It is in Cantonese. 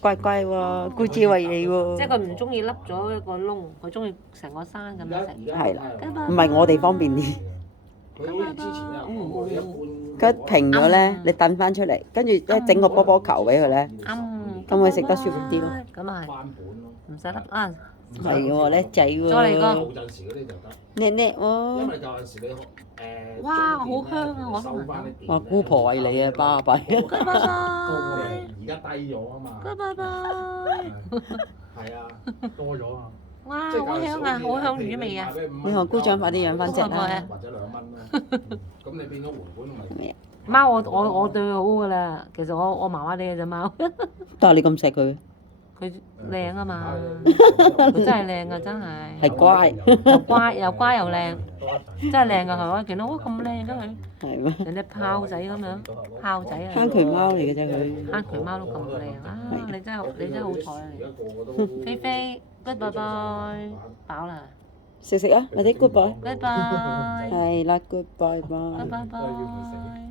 乖乖喎，顧住為你喎。即係佢唔中意凹咗一個窿，佢中意成個生咁樣食。係啦，唔係我哋方便啲。佢平咗咧，你揼翻出嚟，跟住咧整個波波球俾佢咧，咁佢食得舒服啲咯。咁啊係，唔使凹啊！係喎，叻仔喎。再嚟個，叻叻喎。哇，好香啊！我都聞到。哇，姑婆為你啊，巴閉。拜拜。而家低咗啊嘛。拜拜。係啊，多咗啊。哇，好香啊！好香魚味啊！你話姑丈快啲養翻隻啦。或者2蚊咯。咁你變咗回本咪？貓我對佢好㗎啦，其實我麻麻地嘅隻貓。但係你咁錫佢。佢靚啊嘛，佢真係靚㗎，真係。係乖。又乖又靚，真係靚㗎係嘛？見到哇咁靚㗎佢。係咩？人哋豹仔咁樣，豹仔啊。坑渠貓嚟嘅啫佢。坑渠貓都咁靚啊！你真係好彩啊你。菲菲，good bye bye，飽啦。食啊，快啲 goodbye。拜拜。係啦，goodbye bye。拜拜。